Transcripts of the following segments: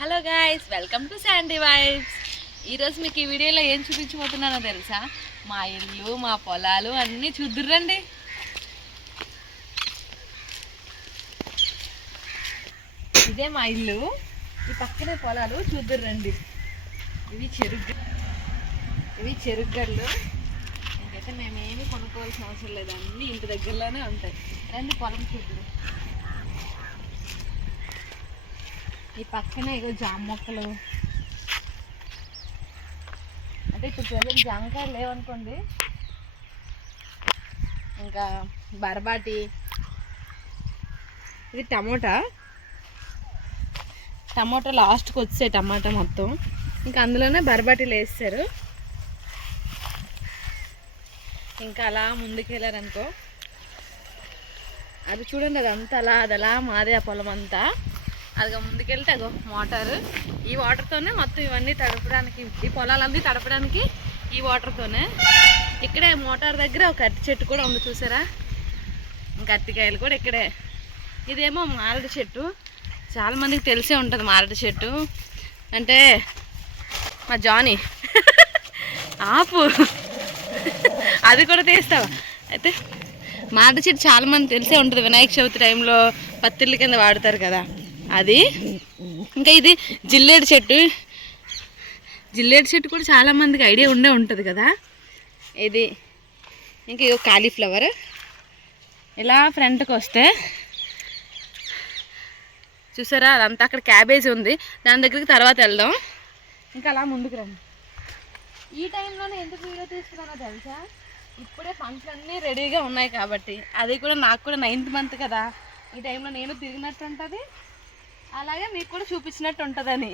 Hello guys welcome to Sandy vibes ఈరోజు మీకు ఈ వీడియోలో ఏం చూపించబోతున్నానో తెలుసా? మా ఇల్లు మా పొలాలు అన్నీ చూద్దురండి ఇదే మా ఇల్లు. ఈ పక్కనే పొలాలు చూద్దురండి ఇవి చెరుకు ఇవి చెరుగ్గడ్లు ఇంకైతే మేమేమి కొనుక్కోవాల్సిన అవసరం లేదు. అన్నీ ఇంటి దగ్గరలోనే ఉంటాయి. రండి పొలం చూద్దురు. ఈ పక్కనే ఏదో జామ మొక్కలు. అంటే ఇప్పుడు ప్రజెంట్ జామకాయలు లేవనుకోండి ఇంకా బరబాటి ఇది టమోటా. టమోటా లాస్ట్కి వచ్చాయి టమాటా మొత్తం. ఇంకా అందులోనే బరబాటీలు వేస్తారు. ఇంకా అలా ముందుకు వెళ్ళారనుకో అది చూడండి అది అలా అది అలా మాదే ఆ పొలం అంతా అదిగా ముందుకెళ్తే అగో మోటారు ఈ వాటర్తోనే మొత్తం ఇవన్నీ తడపడానికి ఈ పొలాలన్నీ తడపడానికి ఈ వాటర్తోనే ఇక్కడే మోటార్ దగ్గర ఒక అరటి చెట్టు కూడా ఉంది చూసారా? ఇంకా అరటికాయలు కూడా ఇక్కడే. ఇదేమో మారడి చెట్టు. చాలామందికి తెలిసే ఉంటుంది మారడి చెట్టు. అంటే మా జానీ. ఆపు. అది కూడా తీస్తావా? అయితే మారడి చెట్టు చాలామంది తెలిసే ఉంటుంది. వినాయక చవితి టైంలో పత్తిళ్ళ కింద వాడతారు కదా. అది? ఇంకా ఇది జిల్లేడు చెట్టు. జిల్లేడు చెట్టు కూడా చాలామందికి ఐడియా ఉండే ఉంటుంది కదా? ఇది. ఇంకా ఇగో కాలీఫ్లవర్. ఇలా ఫ్రంట్కి వస్తే. చూసారా? అదంతా అక్కడ క్యాబేజీ ఉంది. దాని దగ్గరికి తర్వాత వెళ్దాం. ఇంకా అలా ముందుకు రండి. ఈ టైంలోనే ఎందుకు వీడియో తీసుకున్నానో తెలుసా? ఇప్పుడే పంటలన్నీ రెడీగా ఉన్నాయి కాబట్టి. అది కూడా నాకు కూడా నైన్త్ మంత్ కదా. ఈ టైంలో నేను తిరిగినట్టు ఉంటుంది. అలాగే మీకు కూడా చూపించినట్టు ఉంటుందని.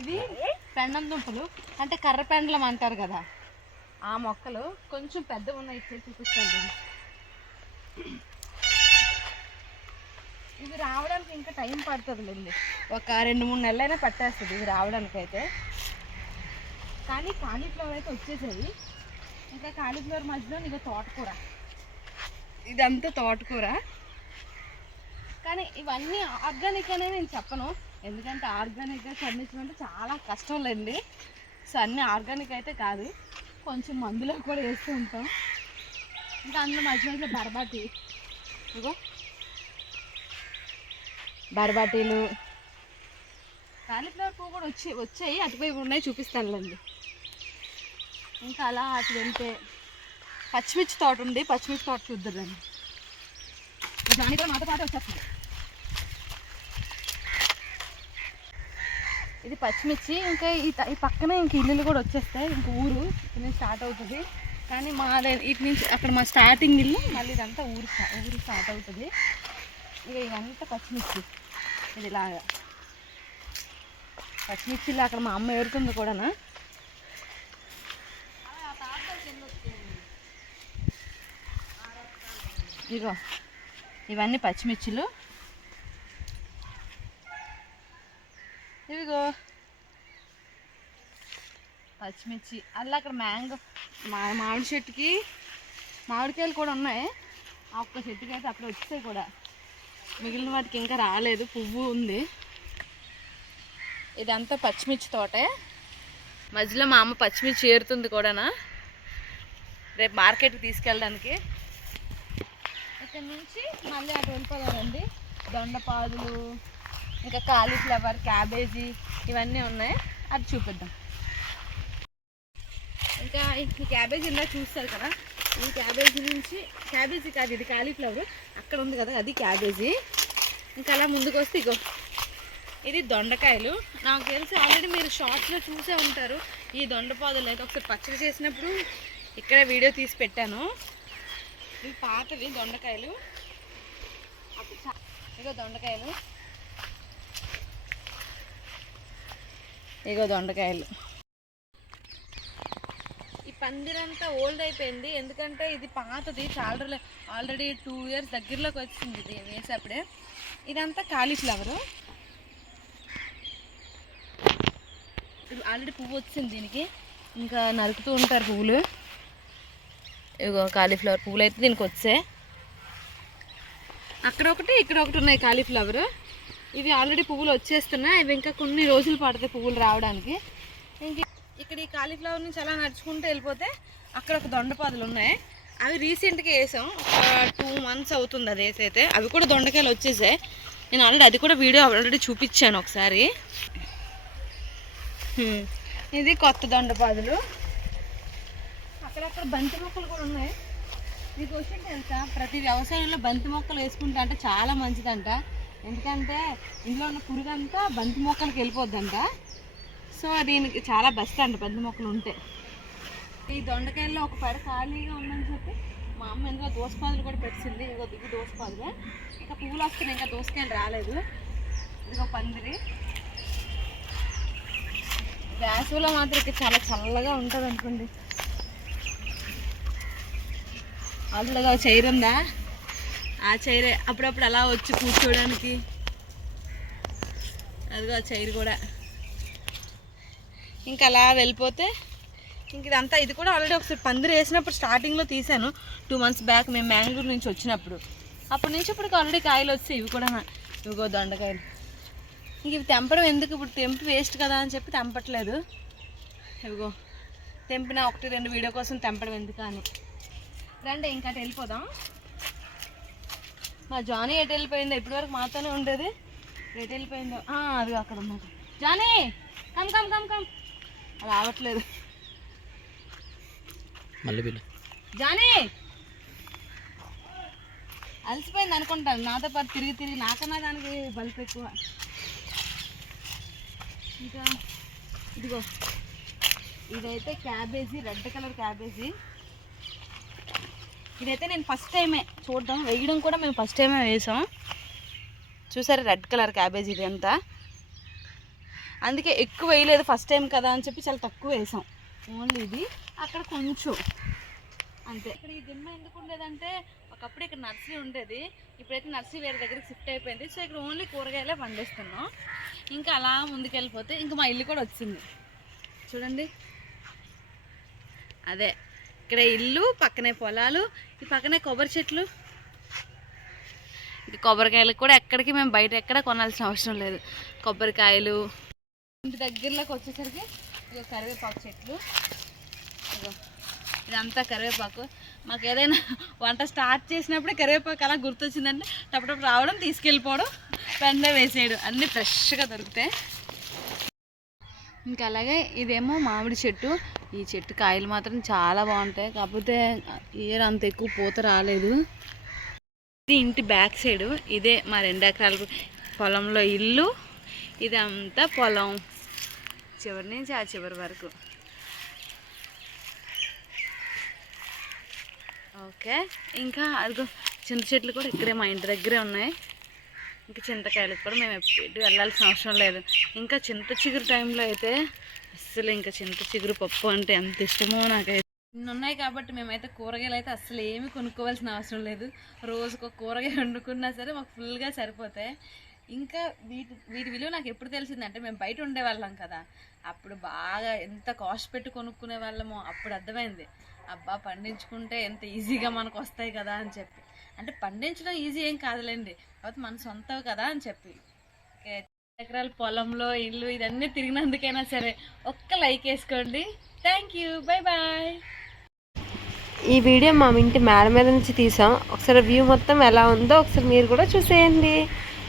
ఇది పెండం దుంపలు. అంటే కర్ర పెండలం అంటారు కదా. ఆ మొక్కలు కొంచెం పెద్దగా ఉన్నాయి ఇచ్చే చూపిస్తాను. ఇవి రావడానికి ఇంకా టైం పడుతుంది ఒక రెండు మూడు నెలలైనా పట్టేస్తుంది ఇవి రావడానికి అయితే కానీ కాలీఫ్లవర్ అయితే వచ్చేసేది ఇంకా కాలీఫ్లవర్ మధ్యలో నీకు తోటకూర. ఇదంతా తోటకూర. కానీ ఇవన్నీ ఆర్గానిక్ అనే నేను చెప్పను. ఎందుకంటే ఆర్గానిక్గా పండించడం అంటే చాలా కష్టం లేండి. సో అన్నీ ఆర్గానిక్ అయితే కాదు. కొంచెం మందులో కూడా వేస్తూ ఉంటాం. ఇంకా అందులో మధ్య మధ్యలో బరబాటి. ఇగో బర్బాటీలు. కాలీఫ్లవర్ పువ్వు కూడా వచ్చి వచ్చాయి. అటువైపు ఉన్నాయి చూపిస్తానులేండి ఇంకా అలా అటు వెళ్తే పచ్చిమిర్చి తోట ఉంది. పచ్చిమిర్చి తోట చూద్దాం దాని కూడా మాట పాట వచ్చేస్తుంది. ఇది పచ్చిమిర్చి ఇంకా ఈ ఈ పక్కనే ఇంక ఇల్లులు కూడా వచ్చేస్తాయి. ఇంక ఊరు ఇక్కడ నుంచి స్టార్ట్ అవుతుంది. కానీ మా ఇటు నుంచి అక్కడ మా స్టార్టింగ్ ఇల్లు మళ్ళీ ఇదంతా ఊరు ఊరు స్టార్ట్ అవుతుంది. ఇక ఇదంతా పచ్చిమిర్చి. ఇది ఇలాగా పచ్చిమిర్చిలో అక్కడ మా అమ్మ ఏరుతుంది కూడానా. ఇగో ఇవన్నీ పచ్చిమిర్చిలు. ఇవిగో పచ్చిమిర్చి అలా అక్కడ మ్యాంగో. మా మామిడి చెట్టుకి మామిడికాయలు కూడా ఉన్నాయి. ఆ ఒక్క చెట్టుకి అయితే అక్కడ వచ్చాయి కూడా. మిగిలిన వాటికి ఇంకా రాలేదు పువ్వు ఉంది. ఇదంతా పచ్చిమిర్చి తోటే. మధ్యలో మా అమ్మ పచ్చిమిర్చి ఏరుతుంది కూడానా. రేపు మార్కెట్కి తీసుకెళ్ళడానికి. ఇక్కడ నుంచి మళ్ళీ అటు వెళ్ళిపోదామండి. దొండపాదులు ఇంకా కాలీఫ్లవర్ క్యాబేజీ ఇవన్నీ ఉన్నాయి. అది చూపిద్దాం. ఇంకా ఈ క్యాబేజీ ఇలా చూస్తారు కదా? ఈ క్యాబేజీ నుంచి క్యాబేజీ కాదు ఇది కాలీఫ్లవర్. అక్కడ ఉంది కదా అది క్యాబేజీ. ఇంకా అలా ముందుకు వస్తే ఇగో ఇది దొండకాయలు. నాకు తెలిసి ఆల్రెడీ మీరు షార్ట్స్లో చూసే ఉంటారు ఈ దొండపాదులు. అయితే ఒకసారి పచ్చడి చేసినప్పుడు ఇక్కడ వీడియో తీసి పెట్టాను. ఇవి పాతవి దొండకాయలు. అప్పుడు ఇగో దొండకాయలు. ఇగో దొండకాయలు. ఈ పందిరంతా ఓల్డ్ అయిపోయింది. ఎందుకంటే ఇది పాతది చాలా ఆల్రెడీ టూ ఇయర్స్ దగ్గరలోకి వచ్చింది ఇది వేసేప్పుడే. ఇదంతా కాలీఫ్లవరు ఆల్రెడీ పువ్వు వచ్చింది దీనికి. ఇంకా నరుకుతూ ఉంటారు పువ్వులు. ఇగో కాలీఫ్లవర్ పువ్వులు అయితే దీనికి వచ్చాయి. అక్కడ ఒకటి ఇక్కడ ఒకటి ఉన్నాయి కాలీఫ్లవరు ఇవి ఆల్రెడీ పువ్వులు వచ్చేస్తున్నాయి. ఇవి ఇంకా కొన్ని రోజులు పడతాయి పువ్వులు రావడానికి. ఇంక ఇక్కడ ఈ కాలీఫ్లవర్ నుంచి అలా నడుచుకుంటూ వెళ్ళిపోతే అక్కడ ఒక దొండపాదులు ఉన్నాయి. అవి రీసెంట్గా వేసాం. ఒక టూ మంత్స్ అవుతుంది అది వేసి అయితే అవి కూడా దొండకాయలు వచ్చేసాయి. నేను ఆల్రెడీ అది కూడా వీడియో ఆల్రెడీ చూపించాను ఒకసారి. ఇది కొత్త దొండపాదులు అక్కడక్కడ బంతి మొక్కలు కూడా ఉన్నాయి. మీకు విషయం తెలుసా? ప్రతి వ్యవసాయంలో బంతి మొక్కలు వేసుకుంటా అంటే చాలా మంచిదంట. ఎందుకంటే ఇందులో ఉన్న పురుగు అంతా బంతి మొక్కలకి వెళ్ళిపోద్దంట. సో దీనికి చాలా బెస్ట్ అంట బంతి మొక్కలు ఉంటే. ఈ దొండకాయల్లో ఒక పడ ఖాళీగా ఉందని చెప్పి మా అమ్మ ఇందులో దోసపాదులు కూడా పెట్టింది. ఇదిగో దిగు దోసపాదులు. ఇంకా పువ్వులు వస్తున్నాయి ఇంకా దోసకాయలు రాలేదు. ఇదిగో పందిరి. వేసవిలో మాత్రం ఇక్కడ చాలా చల్లగా ఉంటుంది అనుకోండి ఆల్రెడీగా చైర్ ఉందా ఆ చైరే అప్పుడప్పుడు అలా వచ్చి కూర్చోడానికి. అదిగో ఆ చైర్ కూడా. ఇంకా అలా వెళ్ళిపోతే ఇంక ఇదంతా ఇది కూడా ఆల్రెడీ ఒకసారి పందిరి వేసినప్పుడు స్టార్టింగ్లో తీసాను. టూ మంత్స్ బ్యాక్ మేము మ్యాంగ్లూరు నుంచి వచ్చినప్పుడు. అప్పటి నుంచి ఇప్పటికి ఆల్రెడీ కాయలు వచ్చాయి. ఇవి కూడా ఇవిగో దొండకాయలు. ఇంక ఇవి తెంపడం ఎందుకు? ఇప్పుడు తెంపి వేస్ట్ కదా అని చెప్పి తెంపట్లేదు. ఇవిగో తెంపిన ఒకటి రెండు వీడియో కోసం తెంపడం ఎందుకు అని. రండి ఇంకా వెళ్ళిపోదాం. మా జానీ ఎటు వెళ్ళిపోయిందో ఇప్పటివరకు మాతోనే ఉండేది. ఎటు వెళ్ళిపోయిందో? ఆ, అదిగో అక్కడ ఉన్నది Johnny come come come come అది రావట్లేదు. మళ్ళీ పిల్ల జానీ! అలసిపోయింది అనుకుంటాను నాతో పాటు తిరిగి తిరిగి నాకన్నా దానికి బల్బ్ ఎక్కువ. ఇంకా ఇదిగో ఇదైతే క్యాబేజీ రెడ్ కలర్ క్యాబేజీ. ఇదైతే నేను ఫస్ట్ టైమే చూడడం వేయడం కూడా మేము ఫస్ట్ టైమే వేసాం. చూసారు రెడ్ కలర్ క్యాబేజ్ ఇది అంతా అందుకే ఎక్కువ వేయలేదు ఫస్ట్ టైం కదా అని చెప్పి చాలా తక్కువ వేసాం. ఓన్లీ ఇది. అక్కడ కొంచెం. అంతే. ఇక్కడ ఈ దిమ్మ ఎందుకు ఉండేదంటే ఒకప్పుడు ఇక్కడ నర్సరీ ఉండేది. ఇప్పుడైతే నర్సరీ వేరే దగ్గరికి షిఫ్ట్ అయిపోయింది. సో ఇక్కడ ఓన్లీ కూరగాయలే పండిస్తున్నాం. ఇంకా అలా ముందుకెళ్ళిపోతే ఇంకా మా ఇల్లు కూడా వచ్చింది. చూడండి. అదే. ఇక్కడ ఇల్లు పక్కనే పొలాలు ఈ పక్కనే కొబ్బరి చెట్లు. ఇది కొబ్బరికాయలు కూడా ఎక్కడికి మేము బయట ఎక్కడ కొనాల్సిన అవసరం లేదు. కొబ్బరికాయలు. ఇంటి దగ్గరలోకి వచ్చేసరికి ఇక కరివేపాకు చెట్లు. ఇగో ఇదంతా కరివేపాకు. మాకు ఏదైనా వంట స్టార్ట్ చేసినప్పుడే కరివేపాకు అలా గుర్తొచ్చిందంటే టపటపు రావడం తీసుకెళ్ళిపోవడం వెంటనే వేసేయడం అన్నీ ఫ్రెష్గా దొరుకుతాయి. ఇంకా అలాగే ఇదేమో మామిడి చెట్టు. ఈ చెట్టు కాయలు మాత్రం చాలా బాగుంటాయి. కాకపోతే ఇయర్ అంత ఎక్కువ పూత రాలేదు. ఇది ఇంటి బ్యాక్ సైడ్. ఇదే మా రెండు ఎకరాల పొలంలో ఇల్లు. ఇదంతా పొలం. చివరి నుంచి ఆ చివరి వరకు. ఓకే. ఇంకా అదిగో చిన్న చెట్లు కూడా ఇక్కడే మా ఇంటి దగ్గరే ఉన్నాయి. ఇంకా చింతకాయలకు కూడా మేము ఎప్పుడు వెళ్ళాల్సిన అవసరం లేదు. ఇంకా చింత చిగురు టైంలో అయితే అస్సలు ఇంకా చింత చిగురు పప్పు అంటే ఎంత ఇష్టమో నాకైతే. ఇన్ని ఉన్నాయి కాబట్టి మేమైతే కూరగాయలు అయితే అస్సలు ఏమి కొనుక్కోవాల్సిన అవసరం లేదు. రోజుకు కూరగాయ వండుకున్నా సరే మాకు ఫుల్గా సరిపోతాయి. ఇంకా వీటి వీటి విలువ నాకు ఎప్పుడు తెలిసిందంటే మేము బయట ఉండేవాళ్ళం కదా. అప్పుడు బాగా ఎంత కాస్ట్ పెట్టి కొనుక్కునే వాళ్ళమో అప్పుడు అర్థమైంది. అబ్బా పండించుకుంటే ఎంత ఈజీగా మనకు వస్తాయి కదా అని చెప్పి. అంటే పండించడం ఈజీ ఏం కాదులేండి. కాకపోతే మన సొంతవి కదా అని చెప్పి. ఎకరాల పొలంలో ఇల్లు ఇదన్నీ తిరిగినందుకైనా సరే ఒక్క లైక్ వేసుకోండి. థ్యాంక్ యూ బై బాయ్ ఈ వీడియో మా ఇంటి మేడ మీద నుంచి తీసాం. ఒకసారి వ్యూ మొత్తం ఎలా ఉందో ఒకసారి మీరు కూడా చూసేయండి.